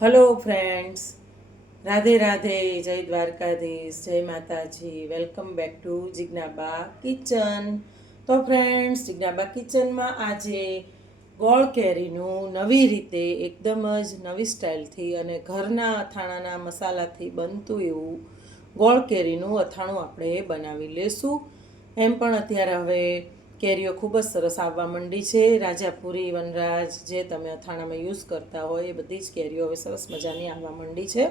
Hello friends Radhe Radhe. જય દ્વારકાધીશ. જય માતાજી. Welcome back to Jignaba kitchen. તો ફ્રેન્ડ્સ જિજ્ઞાબા કિચનમાં આજે ગોળ કેરીનું નવી રીતે એકદમ જ નવી સ્ટાઇલથી અને ઘરના અથાણાના મસાલાથી બનતું એવું ગોળ કેરીનું અથાણું આપણે બનાવી લેશું. એમ પણ અત્યારે હવે કેરીઓ ખૂબ જ સરસ આવવા માંડી છે. રાજાપુરી, વનરાજ જે તમે અથાણામાં યુઝ કરતા હોય એ બધી જ કેરીઓ હવે સરસ મજાની આવવા માંડી છે.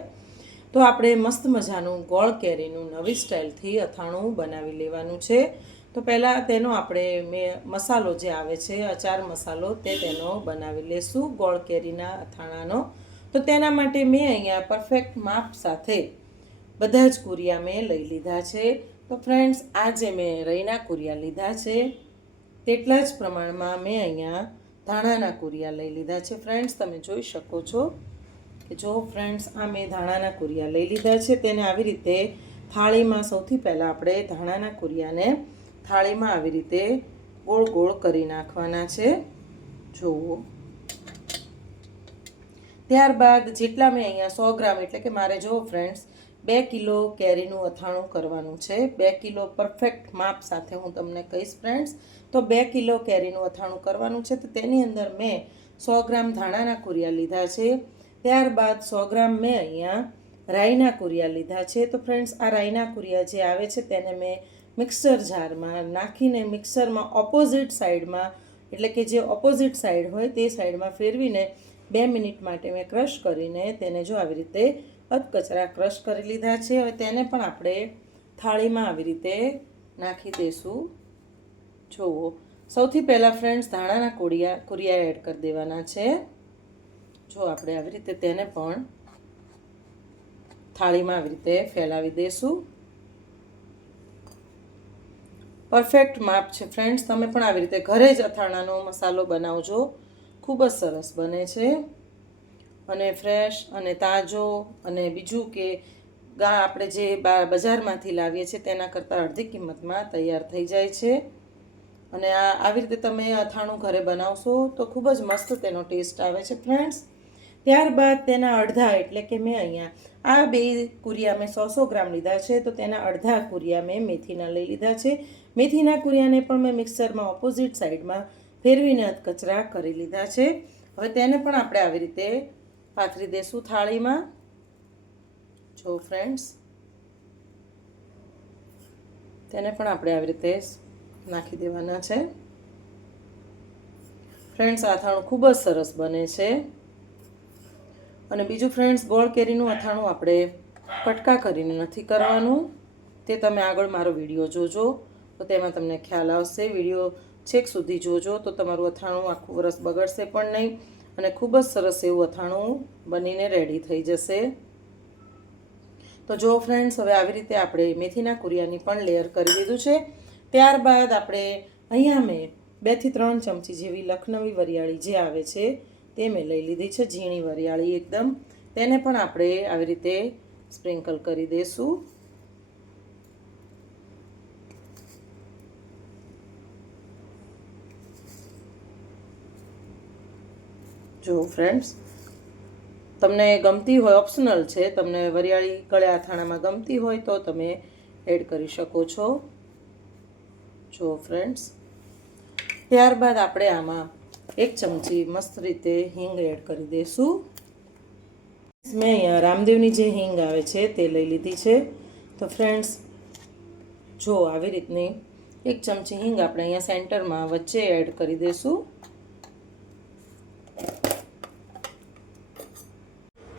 તો આપણે મસ્ત મજાનું ગોળ કેરીનું નવી સ્ટાઇલથી અથાણું બનાવી લેવાનું છે. તો પહેલાં તેનો આપણે મેં મસાલો જે આવે છે, અચાર મસાલો, તે તેનો બનાવી લેશું ગોળ કેરીના અથાણાનો. તો તેના માટે મેં અહીંયા પરફેક્ટ માપ સાથે બધા જ કુરિયા મેં લઈ લીધા છે. તો ફ્રેન્ડ્સ, આજે મેં રઈના કુરિયા લીધા છે. તેટલા જ પ્રમાણમાં મેં અહીંયા ધાણાના કુરિયા લઈ લીધા છે. ફ્રેન્ડ્સ તમે જોઈ શકો છો કે જો ફ્રેન્ડ્સ આ મેં ધાણાના કુરિયા લઈ લીધા છે. તેને આવી રીતે થાળીમાં સૌથી પહેલાં આપણે ધાણાના કુરિયાને થાળીમાં આવી રીતે ગોળ ગોળ કરી નાખવાના છે. જુઓ. ત્યારબાદ જેટલા મેં અહીંયા સો ગ્રામ, એટલે કે મારે જો ફ્રેન્ડ્સ બે કિલો કેરીનું અથાણું કરવાનું છે. બે કિલો પરફેક્ટ માપ સાથે હું તમને કહીશ ફ્રેન્ડ્સ તો બે કિલો કેરીનું અથાણું કરવાનું છે. તો તેની અંદર મેં સો ગ્રામ ધાણાના કુરિયા લીધા છે. ત્યારબાદ સો ગ્રામ મેં અહીંયા રાઈના કુરિયા લીધા છે. તો ફ્રેન્ડ્સ આ રાઈના કુરિયા જે આવે છે તેને મેં મિક્સર જારમાં નાખીને મિક્સરમાં ઓપોઝિટ સાઈડમાં એટલે કે જે ઓપોઝિટ સાઈડ હોય તે સાઈડમાં ફેરવીને બે મિનિટ માટે મેં ક્રશ કરીને તેને જો આવી રીતે અધકચરા ક્રશ કરી લીધા છે. હવે તેને પણ આપણે થાળીમાં આવી રીતે નાખી દઈશું જુઓ, સૌથી પહેલાં ફ્રેન્ડ્સ ધાણાના કોડિયા કુરિયા એડ કરી દેવાના છે. જો આપણે આવી રીતે તેને પણ થાળીમાં આવી રીતે ફેલાવી દઈશું પરફેક્ટ માપ છે. ફ્રેન્ડ્સ તમે પણ આવી રીતે ઘરે જ અથાણાનો મસાલો બનાવજો. ખૂબ જ સરસ બને છે. અને ફ્રેશ અને તાજો અને બીજું કે ગા આપણે જે બજારમાંથી લાવીએ છીએ તેના કરતાં અડધી કિંમતમાં તૈયાર થઈ જાય છે. અને આ આવી રીતે તમે અથાણું ઘરે બનાવશો તો ખૂબ જ મસ્ત તેનો ટેસ્ટ આવે છે ફ્રેન્ડ્સ ત્યારબાદ તેના અડધા એટલે કે મેં અહીંયા આ બે કુરિયા મેં સો સો ગ્રામ લીધા છે તો તેના અડધા કુરિયા મેં મેથીના લઈ લીધા છે. મેથીના કુરિયાને પણ મેં મિક્સરમાં ઓપોઝિટ સાઈડમાં ફેરવીને કચરા કરી લીધા છે. હવે તેને પણ આપણે આવી રીતે પાથરી દેશું થાળીમાં. જો ફ્રેન્ડ્સ તેને પણ આપણે આવી રીતે નાખી દેવાના છે. ફ્રેન્ડ્સ અથાણું ખૂબ જ સરસ બને છે. અને બીજું ફ્રેન્ડ્સ ગોળ કેરીનું અથાણું આપણે કટકા કરીને નથી કરવાનું. તે તમે આગળ મારો વીડિયો જોજો. તો તેમાં તમને ખ્યાલ આવશે. વીડિયો છેક સુધી જોજો તો તમારું અથાણું આખું વરસ બગડશે પણ નહીં. અને ખૂબ જ સરસ એવું અથાણું બનીને રેડી થઈ જશે. તો જો ફ્રેન્ડ્સ હવે આવી રીતે આપણે મેથીના કુરિયાની પણ લેયર કરી દીધું છે. ત્યારબાદ આપણે અહીંયા મેં બેથી ત્રણ ચમચી જેવી લખનવી વરિયાળી જે આવે છે, તે મેં લઈ લીધી છે, ઝીણી વરિયાળી એકદમ. તેને પણ આપણે આવી રીતે સ્પ્રિંકલ કરી દઈશું જો ફ્રેન્ડ્સ તમને ગમતી હોય ઓપ્શનલ છે, તમને વરિયાળી ગળે અથાણામાં ગમતી હોય તો તમે એડ કરી શકો છો. જો ફ્રેન્ડ્સ ત્યારબાદ આપણે આમાં એક ચમચી મસ્ત રીતે હિંગ એડ કરી દઈશું. મેં અહીંયા રામદેવની જે હિંગ આવે છે તે લઈ લીધી છે. તો ફ્રેન્ડ્સ જો આવી રીતની એક ચમચી હિંગ આપણે અહીંયા સેન્ટરમાં વચ્ચે એડ કરી દઈશું.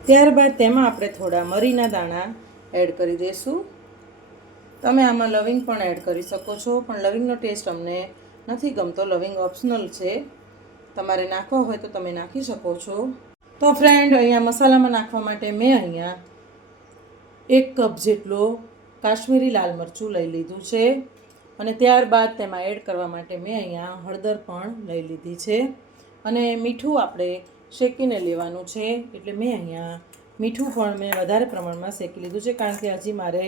ત્યારબાદ તેમાં આપણે થોડા મરીના દાણા એડ કરી દઈશું. તમે આમાં લવિંગ પણ એડ કરી શકો છો, પણ લવિંગનો ટેસ્ટ અમને નથી ગમતો. લવિંગ ઓપ્શનલ છે. તમારે નાખવો હોય તો તમે નાખી શકો છો. તો ફ્રેન્ડ અહીંયા મસાલામાં નાખવા માટે મેં અહીંયા એક કપ જેટલો કાશ્મીરી લાલ મરચું લઈ લીધું છે. અને ત્યારબાદ તેમાં એડ કરવા માટે મેં અહીંયા હળદર પણ લઈ લીધી છે. અને મીઠું આપણે શેકીને લેવાનું છે. એટલે મેં અહીંયા મીઠું પણ મેં વધારે પ્રમાણમાં શેકી લીધું છે, કારણ કે હજી મારે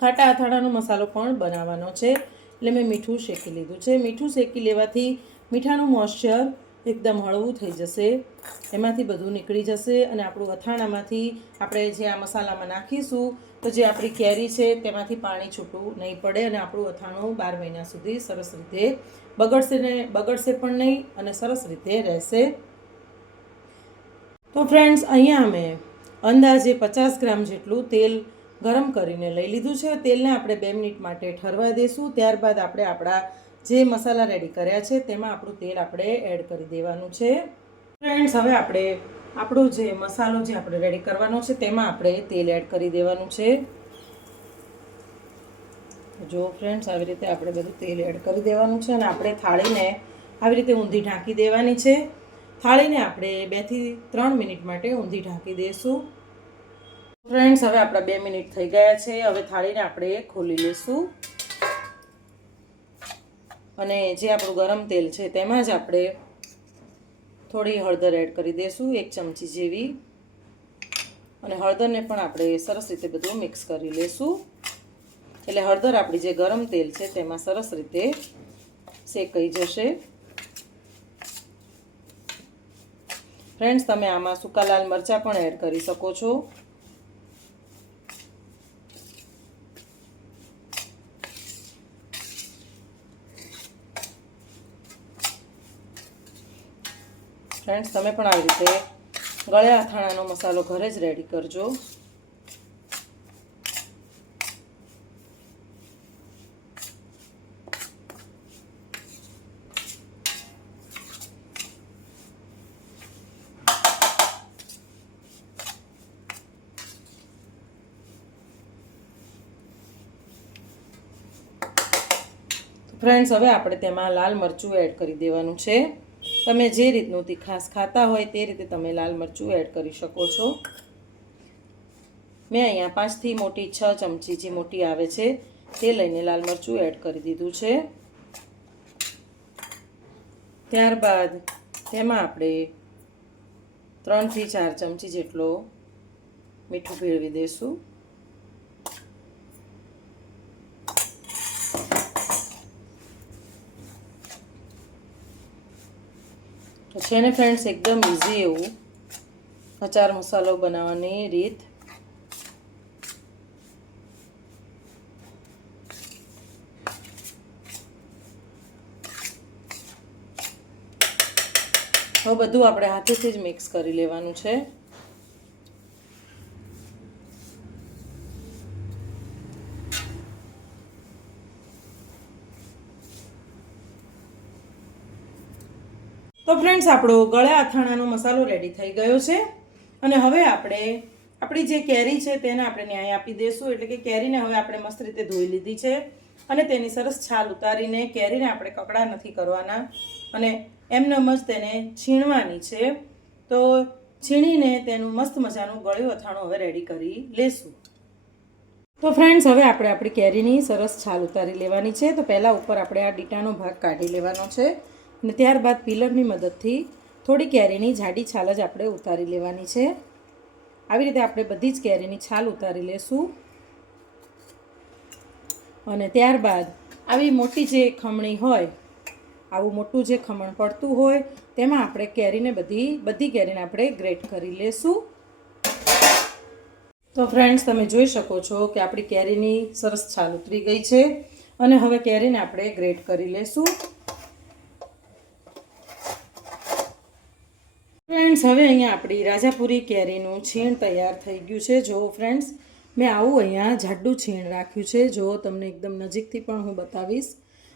ખાટા અથાણાનો મસાલો પણ બનાવવાનો છે. એટલે મેં મીઠું શેકી લીધું છે. મીઠું શેકી લેવાથી મીઠાનું મોઇશ્ચર એકદમ હળવું થઈ જશે, એમાંથી બધું નીકળી જશે અને આપણું અથાણામાંથી આપણે જે આ મસાલામાં નાખીશું, તો જે આપણી કેરી છે તેમાંથી પાણી છૂટું નહીં પડે અને આપણું અથાણું બાર મહિના સુધી સરસ રીતે બગડશે ને બગડશે પણ નહીં અને સરસ રીતે રહેશે. તો ફ્રેન્ડ્સ અહીંયા અમે અંદાજે પચાસ ગ્રામ જેટલું તેલ ગરમ કરીને લઈ લીધું છે. તેલને આપણે બે મિનિટ માટે ઠરવા દઈશું ત્યારબાદ આપણે આપણા જે મસાલા રેડી કર્યા છે, તેમાં આપણું તેલ આપણે એડ કરી દેવાનું છે. ફ્રેન્ડ્સ હવે આપણે આપણો જે મસાલો જે આપણે રેડી કરવાનો છે, તેમાં આપણે તેલ એડ કરી દેવાનું છે. જો ફ્રેન્ડ્સ આવી રીતે આપણે બધું તેલ એડ કરી દેવાનું છે અને આપણે થાળીને આવી રીતે ઊંધી ઢાંકી દેવાની છે. થાળીને આપણે બેથી ત્રણ મિનિટ માટે ઊંધી ઢાંકી દઈશું. ફ્રેન્ડ્સ, હવે આપણા બે મિનિટ થઈ ગયા છે. હવે થાળીને આપણે ખોલી લઈશું અને જે આપણું ગરમ તેલ છે તેમાં જ આપણે થોડી હળદર એડ કરી દઈશું, એક ચમચી જેવી. અને હળદરને પણ આપણે સરસ રીતે બધું મિક્સ કરી લઈશું એટલે હળદર આપણી જે ગરમ તેલ છે તેમાં સરસ રીતે શેકાઈ જશે. ફ્રેન્ડ્સ, તમે આમાં સૂકા લાલ મરચાં પણ એડ કરી શકો છો. ફ્રેન્ડ્સ, તમે પણ આવી રીતે ગળ્યા અથાણાનો મસાલો ઘરે જ રેડી કરજો. ફ્રેન્ડ્સ, હવે આપણે તેમાં લાલ મરચું એડ કરી દેવાનું છે. તમે જે રીતનું તીખાસ ખાતા હોય તે રીતે તમે લાલ મરચું એડ કરી શકો છો. મેં અહીંયા પાંચથી મોટી છ ચમચી જે મોટી આવે છે, તે લઈને લાલ મરચું એડ કરી દીધું છે. ત્યારબાદ તેમાં આપણે ત્રણથી ચાર ચમચી જેટલો મીઠું ભેળવી દઈશું. છે ને ફ્રેન્ડ્સ એકદમ ઇઝી એવું. અચાર મસાલો બનાવવાની રીત. હવે બધું આપણે હાથેથી જ મિક્સ કરી લેવાનું છે. તો ફ્રેન્ડ્સ આપણો ગળ્યા અથાણાનો મસાલો રેડી થઈ ગયો છે. અને હવે આપણે, આપણી જે કેરી છે તેને આપણે ન્યાય આપી દઈશું એટલે કે કેરીને હવે આપણે મસ્ત રીતે ધોઈ લીધી છે. અને તેની સરસ છાલ ઉતારીને કેરીને આપણે કકડા નથી કરવાના. અને એમનેમ જ તેને છીણવાની છે. તો છીણીને તેનું મસ્ત મજાનું ગળ્યું અથાણું હવે રેડી કરી લેશું. તો ફ્રેન્ડ્સ હવે આપણે આપણી કેરીની સરસ છાલ ઉતારી લેવાની છે. તો પહેલાં ઉપર આપણે આ ડીટાનો ભાગ કાઢી લેવાનો છે. અને ત્યારબાદ પિલરની મદદથી થોડી કેરીની જાડી છાલ જ આપણે ઉતારી લેવાની છે. આવી રીતે આપણે બધી જ કેરીની છાલ ઉતારી લેશું. અને ત્યારબાદ આવી મોટી જે ખમણી હોય, આવું મોટું જે ખમણ પડતું હોય, તેમાં આપણે કેરીને બધી બધી કેરીને આપણે ગ્રેટ કરી લેશું. તો ફ્રેન્ડ્સ, તમે જોઈ શકો છો કે આપણી કેરીની સરસ છાલ ઉતરી ગઈ છે અને હવે કેરીને આપણે ગ્રેટ કરી લેશું. ફ્રેન્ડ્સ હવે અહીંયા આપણી રાજાપુરી કેરીનું છીણ તૈયાર થઈ ગયું છે. જો ફ્રેન્ડ્સ મેં આવું અહીંયા જાડું છીણ રાખ્યું છે. જો તમને એકદમ નજીકથી પણ હું બતાવીશ.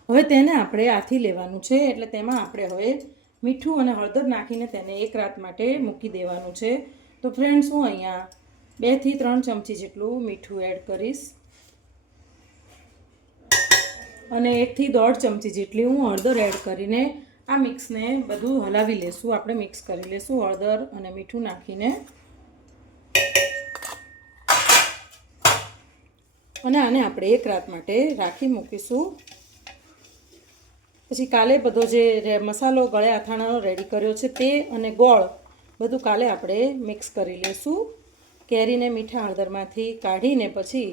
હવે તેને આપણે આથી લેવાનું છે. એટલે તેમાં આપણે હવે મીઠું અને હળદર નાખીને તેને એક રાત માટે મૂકી દેવાનું છે. તો ફ્રેન્ડ્સ હું અહીંયા બેથી ત્રણ ચમચી જેટલું મીઠું એડ કરીશ. અને એકથી દોઢ ચમચી જેટલી હું હળદર એડ કરીને આ મિક્સને બધું હલાવી લેશું. આપણે મિક્સ કરી લેશું હળદર અને મીઠું નાખીને. અને આને આપણે એક રાત માટે રાખી મૂકીશું. પછી કાલે બધો જે મસાલો ગળે અથાણાનો રેડી કર્યો છે તે અને ગોળ બધું કાલે આપણે મિક્સ કરી લેશું. કેરીને મીઠા હળદરમાંથી કાઢીને પછી,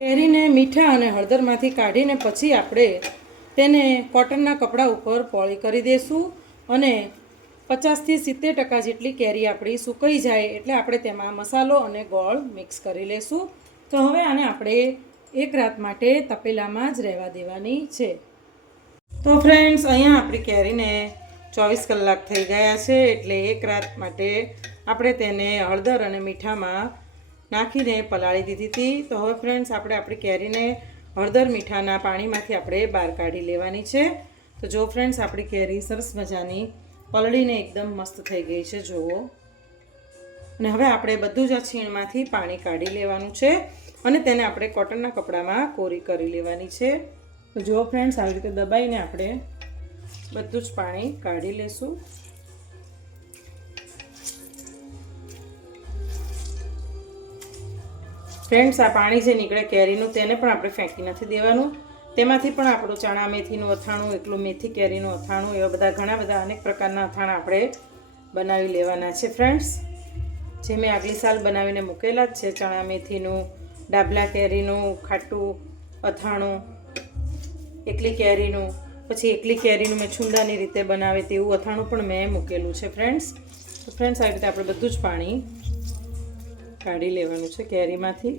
કેરીને મીઠા અને હળદરમાંથી કાઢીને પછી આપણે તેને કોટનના કપડાં ઉપર પોળી કરી દઈશું અને પચાસથી સિત્તેર ટકા જેટલી કેરી આપણી સુકાઈ જાય એટલે આપણે તેમાં મસાલો અને ગોળ મિક્સ કરી લેશું. તો હવે આને આપણે એક રાત માટે તપેલામાં જ રહેવા દેવાની છે. તો ફ્રેન્ડ્સ, અહીંયા આપણી કેરીને ચોવીસ કલાક થઈ ગયા છે એટલે એક રાત માટે આપણે તેને હળદર અને મીઠામાં નાખીને પલાળી દીધી હતી. તો હવે ફ્રેન્ડ્સ, આપણે આપણી કેરીને હળદર મીઠાના પાણીમાંથી આપણે બહાર કાઢી લેવાની છે. તો જો ફ્રેન્ડ્સ આપણી કેરી સરસ મજાની પલળીને એકદમ મસ્ત થઈ ગઈ છે, જુઓ. અને હવે આપણે બધું જ આ છીણમાંથી પાણી કાઢી લેવાનું છે અને તેને આપણે કોટનના કપડામાં કોરી કરી લેવાની છે. તો જુઓ ફ્રેન્ડ્સ આવી રીતે દબાઈને આપણે બધું જ પાણી કાઢી લેશું. ફ્રેન્ડ્સ આ પાણી જે નીકળે કેરીનું, તેને પણ આપણે ફેંકી નથી દેવાનું. તેમાંથી પણ આપણું ચણા, મેથીનું અથાણું, એકલું મેથી કેરીનું અથાણું, એવા બધા ઘણા બધા અનેક પ્રકારના અથાણા આપણે બનાવી લેવાના છે ફ્રેન્ડ્સ જે મેં આગલી સાલ બનાવીને મૂકેલા જ છે, ચણા, મેથીનું, ડાબલા કેરીનું, ખાટું, અથાણું, એકલી કેરીનું. પછી એકલી કેરીનું મેં છુંદાની રીતે બનાવે તેવું અથાણું પણ મેં મૂકેલું છે ફ્રેન્ડ્સ તો ફ્રેન્ડ્સ આવી રીતે આપણે બધું જ પાણી કાઢી લેવાનું છે કેરીમાંથી.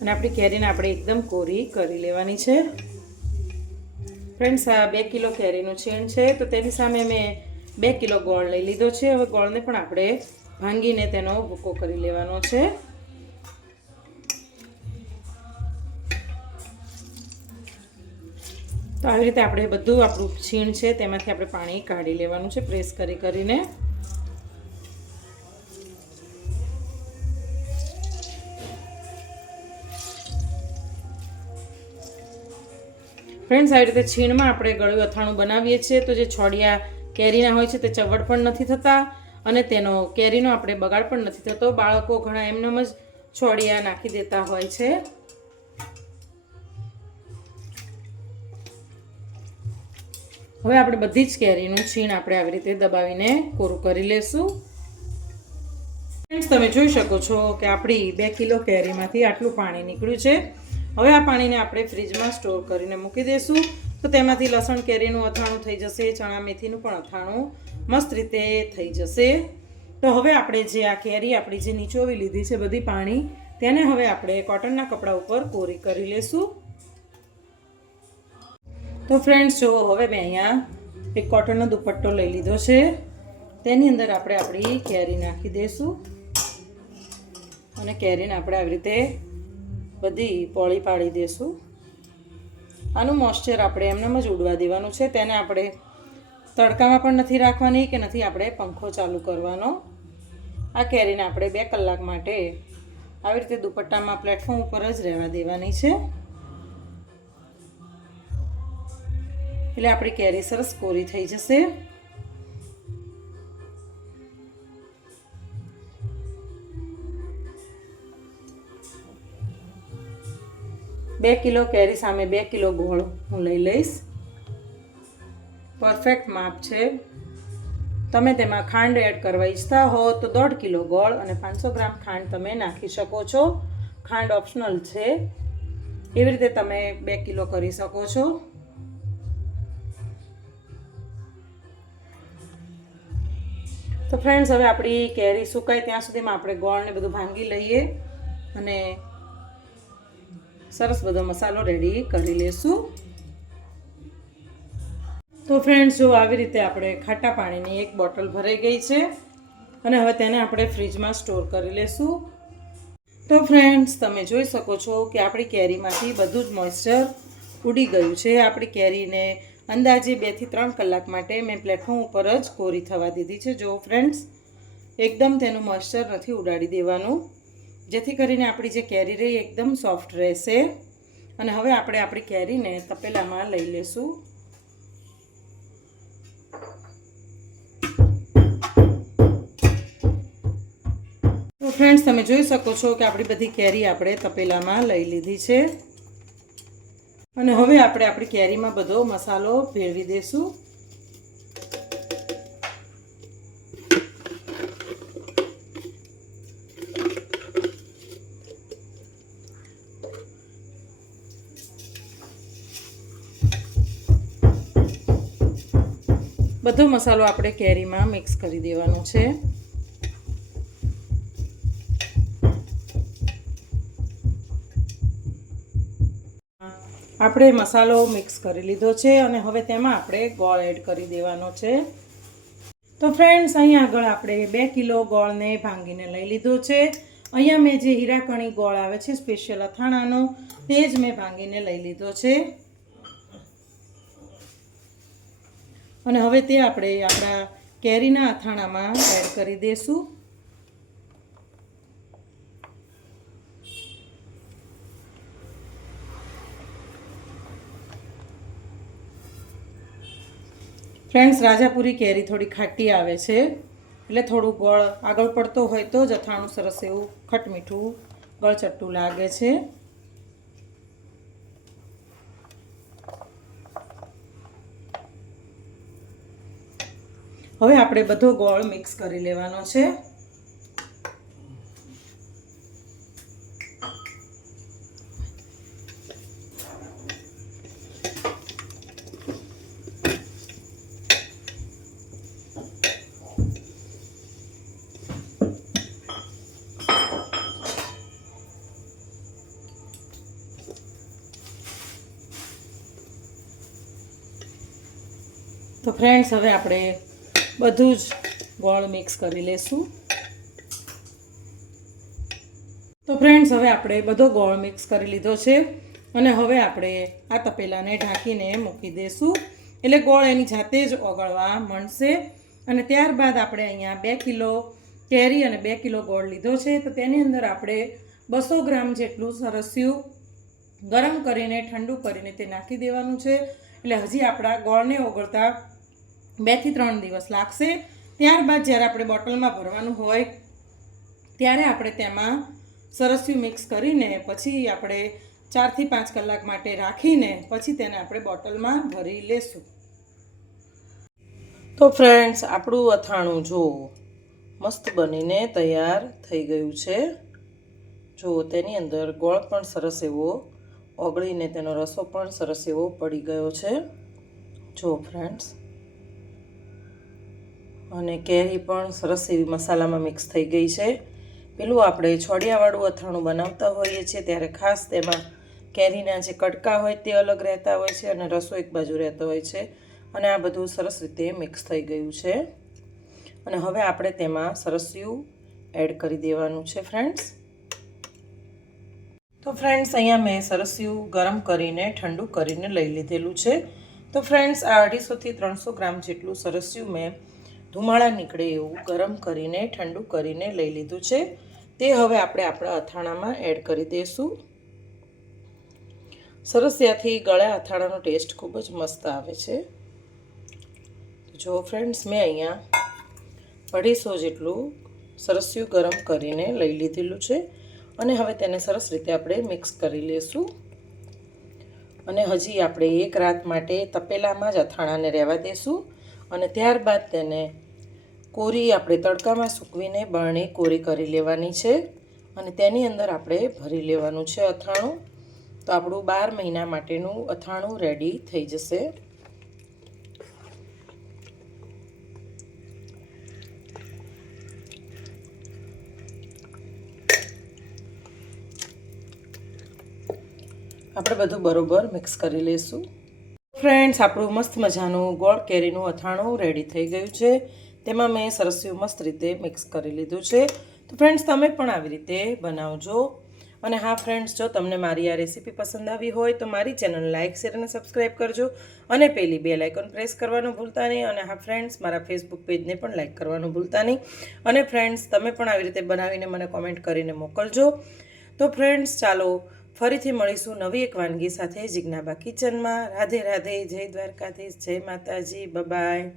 અને આપણી કેરીને આપણે એકદમ કોરી કરી લેવાની છે. ફ્રેન્ડ્સ, આ બે કિલો કેરીનું છીણ છે, તો તેની સામે મેં બે કિલો ગોળ લઈ લીધો છે. હવે ગોળને પણ આપણે ભાંગીને તેનો ભૂકો કરી લેવાનો છે. તો આવી રીતે આપણે બધું આપણું છીણ છે, તેમાંથી આપણે પાણી કાઢી લેવાનું છે, પ્રેસ કરી કરીને. ફ્રેન્ડ્સ, આવી રીતે છીણમાં આપણે ગળ્યું અથાણું બનાવીએ છીએ. તો જે છોડિયા કેરીના હોય છે તે ચવડ પણ નથી થતા અને તેનો કેરીનો આપણે બગાડ પણ નથી થતો. બાળકો ઘણા એમનેમ જ છોડિયા નાખી દેતા હોય છે. હવે આપણે બધી જ કેરીનું છીણ આપણે આવી રીતે દબાવીને કોરું કરી લેશું. ફ્રેન્ડ્સ, તમે જોઈ શકો છો કે આપણી બે કિલો કેરીમાંથી આટલું પાણી નીકળ્યું છે. હવે આ પાણીને આપણે ફ્રીજમાં સ્ટોર કરીને મૂકી દઈશું તો તેમાંથી લસણ, કેરીનું અથાણું થઈ જશે, ચણા, મેથીનું પણ અથાણું મસ્ત રીતે થઈ જશે. તો હવે આપણે જે આ કેરી, આપણી જે નીચોવી લીધી છે બધી પાણી, તેને હવે આપણે કોટનના કપડા ઉપર કોરી કરી લેશું. તો ફ્રેન્ડ્સ જો હવે મેં અહીંયા એક કોટનનો દુપટ્ટો લઈ લીધો છે. તેની અંદર આપણે આપણી કેરી નાખી દઈશું અને કેરીને આપણે આવી રીતે બધી પોળી પાડી દઈશું આનું મોઇશ્ચર આપણે એમનેમ જ ઉડવા દેવાનું છે. તેને આપણે તડકામાં પણ નથી રાખવાની કે નથી આપણે પંખો ચાલુ કરવાનો. આ કેરીને આપણે બે કલાક માટે આવી રીતે દુપટ્ટામાં પ્લેટફોર્મ ઉપર જ રહેવા દેવાની છે. એટલે આપણી કેરી સરસ કોરી થઈ જશે. બે કિલો કેરી સામે બે કિલો ગોળ હું લઈ લઈશ. પરફેક્ટ માપ છે. તમે તેમાં ખાંડ એડ કરવા ઈચ્છતા હો તો દોઢ કિલો ગોળ અને પાંચસો ગ્રામ ખાંડ તમે નાખી શકો છો. ખાંડ ઓપ્શનલ છે. એવી રીતે તમે બે કિલો કરી શકો છો. તો ફ્રેન્ડ્સ હવે આપણી કેરી સુકાય ત્યાં સુધીમાં આપણે ગોળને બધું ભાંગી લઈએ અને સરસ બધો મસાલો રેડી કરી લેશું. તો ફ્રેન્ડ્સ જો આવી રીતે આપણે ખાટા પાણીની એક બોટલ ભરાઈ ગઈ છે અને હવે તેને આપણે ફ્રીજમાં સ્ટોર કરી લેશું. તો ફ્રેન્ડ્સ તમે જોઈ શકો છો કે આપણી કેરીમાંથી બધું જ મોઇશ્ચર ઉડી ગયું છે. આપણી કેરીને અંદાજે બેથી ત્રણ કલાક માટે મેં પ્લેટફોર્મ ઉપર જ કોરી થવા દીધી છે. જો ફ્રેન્ડ્સ એકદમ તેનું મોઇશ્ચર નથી ઉડાડી દેવાનું. જેથી કરીને આપણી જે કેરી રહી એકદમ સોફ્ટ રહેશે. અને હવે આપણે આપણી કેરીને તપેલામાં લઈ લેશું. તો ફ્રેન્ડ્સ તમે જોઈ શકો છો કે આપણી બધી કેરી આપણે તપેલામાં લઈ લીધી છે. અને હવે આપણે આપણી કેરીમાં બધો મસાલો ભેળવી દઈશું મસાલો આપણે કેરીમાં મિક્સ કરી દેવાનો છે. આપણે મસાલો મિક્સ કરી લીધો છે અને હવે તેમાં આપણે ગોળ એડ કરી દેવાનો છે. તો ફ્રેન્ડ્સ, અહીંયા આગળ આપણે બે કિલો ગોળને ભાંગીને લઈ લીધો છે. અહીંયા મેં જે હીરાકણી ગોળ આવે છે, સ્પેશિયલ અથાણાનો, તે જ મેં ભાંગીને લઈ લીધો છે. અને હવે તે આપણે આપણા કેરીના અથાણામાં એડ કરી દઈશું ફ્રેન્ડ્સ, રાજાપુરી કેરી થોડી ખાટી આવે છે, એટલે થોડું ગળ આગળ પડતો હોય તો જ અથાણું સરસ એવું ખટમીઠું ગળચટ્ટું લાગે છે. હવે આપણે બધો ગોળ મિક્સ કરી લેવાનો છે. તો ફ્રેન્ડ્સ હવે આપણે બધું જ ગોળ મિક્સ કરી લેશું. તો ફ્રેન્ડ્સ હવે આપણે બધો ગોળ મિક્સ કરી લીધો છે અને હવે આપણે આ તપેલાને ઢાંકીને મૂકી દઈશું એટલે ગોળ એની જાતે જ ઓગળવા મળશે અને ત્યારબાદ આપણે અહીંયા બે કિલો કેરી અને બે કિલો ગોળ લીધો છે. તો તેની અંદર આપણે બસો ગ્રામ જેટલું સરસ્યું ગરમ કરીને ઠંડુ કરીને તે નાખી દેવાનું છે. એટલે હજી આપણા ગોળને ઓગળતા બેથી ત્રણ દિવસ લાગશે. ત્યારબાદ જ્યારે આપણે બોટલમાં ભરવાનું હોય, ત્યારે આપણે તેમાં સરસ્યું મિક્સ કરીને પછી આપણે ચારથી પાંચ કલાક માટે રાખીને પછી તેને આપણે બોટલમાં ભરી લેશું. તો ફ્રેન્ડ્સ, આપણું અથાણું જો મસ્ત બનીને તૈયાર થઈ ગયું છે. જો તેની અંદર ગોળ પણ સરસ એવો ઓગળીને તેનો રસો પણ સરસ એવો પડી ગયો છે. જો ફ્રેન્ડ્સ અને કેરી પણ સરસ એવી મસાલામાં મિક્સ થઈ ગઈ છે. પેલું આપણે છોડિયાવાળું અથાણું બનાવતા હોઈએ છીએ ત્યારે ખાસ તેમાં કેરીના જે કટકા હોય તે અલગ રહેતા હોય છે અને રસો એક બાજુ રહેતો હોય છે અને આ બધું સરસ રીતે મિક્સ થઈ ગયું છે. અને હવે આપણે તેમાં સરસ્યું એડ કરી દેવાનું છે ફ્રેન્ડ્સ. તો ફ્રેન્ડ્સ, અહીંયા મેં સરસ્યું ગરમ કરીને, ઠંડુ કરીને લઈ લીધેલું છે. તો ફ્રેન્ડ્સ, આ અઢીસોથી ત્રણસો ગ્રામ જેટલું સરસ્યું મેં ધુમાડા નીકળે એવું ગરમ કરીને, ઠંડુ કરીને લઈ લીધું છે. તે હવે આપણે આપણા અથાણામાં એડ કરી દઈશું સરસિયાથી ગળ્યા અથાણાનો ટેસ્ટ ખૂબ જ મસ્ત આવે છે. જો ફ્રેન્ડ્સ મેં અહીંયા અઢીસો જેટલું સરસ્યું ગરમ કરીને લઈ લીધેલું છે અને હવે તેને સરસ રીતે આપણે મિક્સ કરી લઈશું અને હજી આપણે એક રાત માટે તપેલામાં જ અથાણાને રહેવા દઈશું અને ત્યારબાદ તેને કોરી આપણે તડકામાં સૂકવીને બરણી કોરી કરી લેવાની છે અને તેની અંદર આપણે ભરી લેવાનું છે અથાણું. તો આપણું બાર મહિના માટેનું અથાણું રેડી થઈ જશે. આપણે બધું બરોબર મિક્સ કરી લઈશું. ફ્રેન્ડ્સ આપણું મસ્ત મજાનું ગોળ કેરીનું અથાણું રેડી થઈ ગયું છે. તેમાં મેં સરસ્યું મસ્ત રીતે મિક્સ કરી લીધું છે. તો ફ્રેન્ડ્સ તમે પણ આવી રીતે બનાવજો. અને હા ફ્રેન્ડ્સ જો તમને મારી આ રેસીપી પસંદ આવી હોય, તો મારી ચેનલ લાઇક શેર અને સબસ્ક્રાઈબ કરજો. અને પેલી બે લાઇકોન પ્રેસ કરવાનું ભૂલતા નહીં. અને હા ફ્રેન્ડ્સ મારા ફેસબુક પેજને પણ લાઇક કરવાનું ભૂલતા નહીં. અને ફ્રેન્ડ્સ તમે પણ આવી રીતે બનાવીને મને કોમેન્ટ કરીને મોકલજો. તો ફ્રેન્ડ્સ ચાલો ફરીથી મળીશું નવી એક વાનગી સાથે જિજ્ઞાબા કિચનમાં. રાધે રાધે, જય દ્વારકાધીશ, જય માતાજી, બબાય.